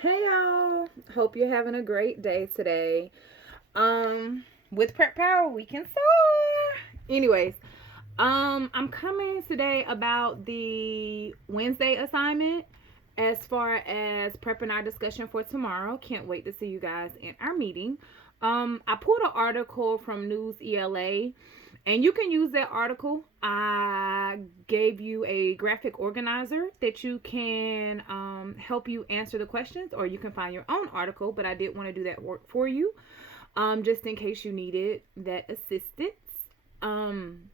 Hey y'all. Hope you're having a great day today. With Prep Power we can soar. Anyways, I'm coming today about the Wednesday assignment as far as prepping our discussion for tomorrow. Can't wait to see you guys in our meeting. I pulled an article from News ELA and you can use that article. I gave you a graphic organizer that you can help you answer the questions, or you can find your own article. But I did want to do that work for you, just in case you needed that assistance. Um,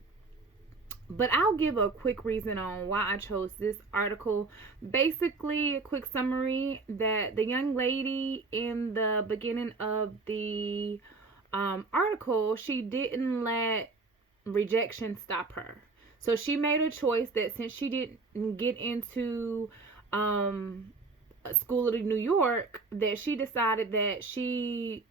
but I'll give a quick reason on why I chose this article. Basically, a quick summary that the young lady in the beginning of the article, she didn't let rejection stop her. So she made a choice that since she didn't get into um, School of New York, that she decided that she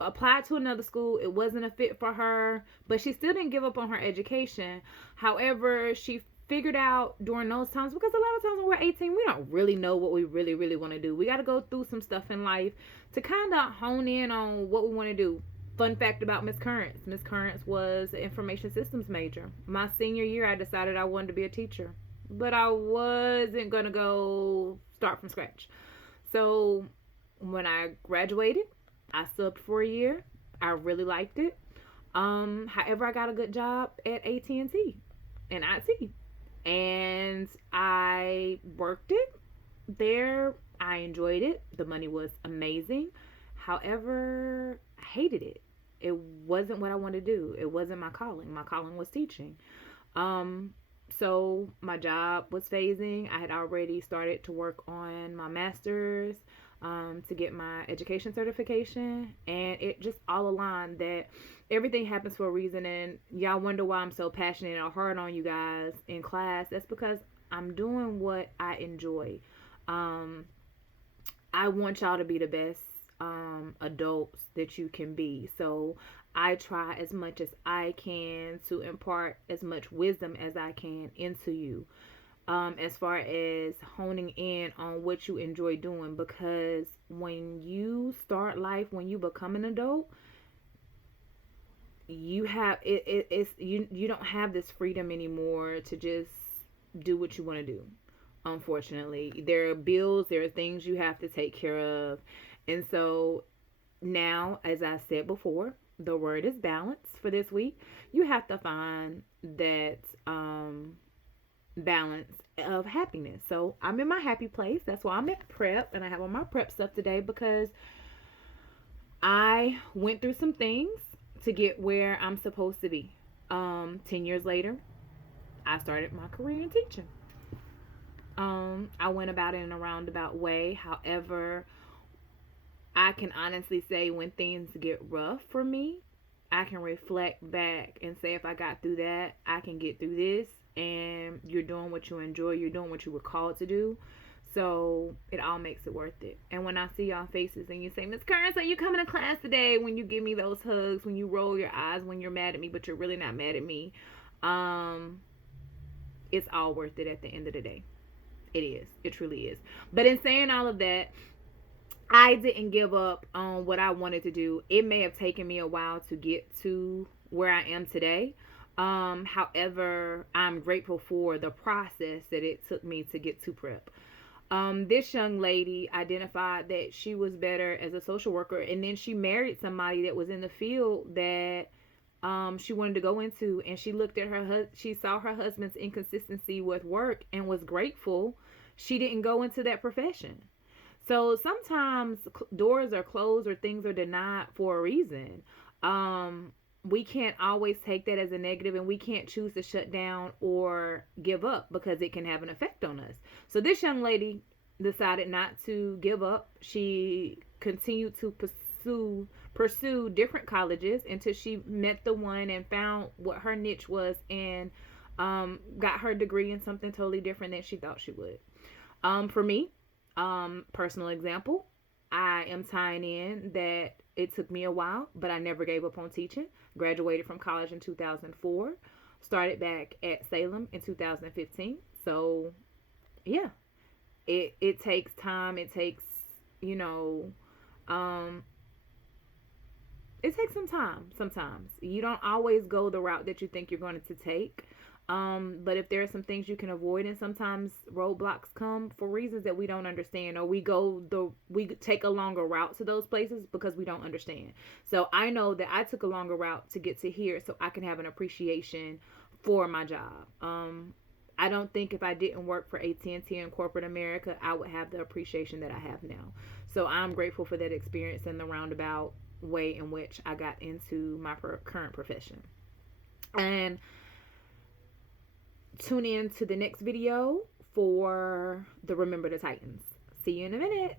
applied to another school. It wasn't a fit for her, but she still didn't give up on her education. However, she figured out during those times, because a lot of times when we're 18, we don't really know what we really, really want to do. We got to go through some stuff in life to kind of hone in on what we want to do. Fun fact about Miss Currents. Miss Currents was an information systems major. My senior year, I decided I wanted to be a teacher, but I wasn't going to go start from scratch. So when I graduated, I subbed for a year. I really liked it. However, I got a good job at AT&T in IT, and I worked it there. I enjoyed it. The money was amazing. However, I hated it. It wasn't what I wanted to do. It wasn't my calling. My calling was teaching. Um, so my job was phasing. I had already started to work on my master's to get my education certification, and it just all aligned that everything happens for a reason. And y'all wonder why I'm so passionate or hard on you guys in class. That's because I'm doing what I enjoy. Um, I want y'all to be the best adults that you can be. So I try as much as I can to impart as much wisdom as I can into you, as far as honing in on what you enjoy doing. Because when you start life, when you become an adult, you have it's you don't have this freedom anymore to just do what you want to do. Unfortunately, there are bills, there are things you have to take care of. And so now, as I said before, the word is balance for this week. You have to find that balance of happiness. So I'm in my happy place. That's why I'm at prep, and I have on my prep stuff today, because I went through some things to get where I'm supposed to be. 10 years later, I started my career in teaching. I went about it in a roundabout way. However, I can honestly say when things get rough for me, I can reflect back and say, if I got through that, I can get through this. And you're doing what you enjoy, you're doing what you were called to do. So it all makes it worth it. And when I see y'all faces and you say, Miss Curran, are you coming to class today? When you give me those hugs, when you roll your eyes, when you're mad at me, but you're really not mad at me, um, it's all worth it at the end of the day. It is. It truly is. But in saying all of that, I didn't give up on what I wanted to do. It may have taken me a while to get to where I am today. However, I'm grateful for the process that it took me to get to prep. This young lady identified that she was better as a social worker, and then she married somebody that was in the field that she wanted to go into. And she looked at she saw her husband's inconsistency with work and was grateful she didn't go into that profession. So sometimes doors are closed or things are denied for a reason. We can't always take that as a negative, and we can't choose to shut down or give up, because it can have an effect on us. So this young lady decided not to give up. She continued to pursue different colleges until she met the one and found what her niche was, and got her degree in something totally different than she thought she would. For me, personal example, I am tying in that it took me a while, but I never gave up on teaching. Graduated from college in 2004. Started back at Salem in 2015. So, yeah, it takes time. It takes you know, um, it takes some time sometimes. You don't always go the route that you think you're going to take. But if there are some things you can avoid, and sometimes roadblocks come for reasons that we don't understand, or we take a longer route to those places because we don't understand. So I know that I took a longer route to get to here so I can have an appreciation for my job. I don't think if I didn't work for AT&T in corporate America, I would have the appreciation that I have now. So I'm grateful for that experience and the roundabout way in which I got into my current profession. And tune in to the next video for the Remember the Titans. See you in a minute.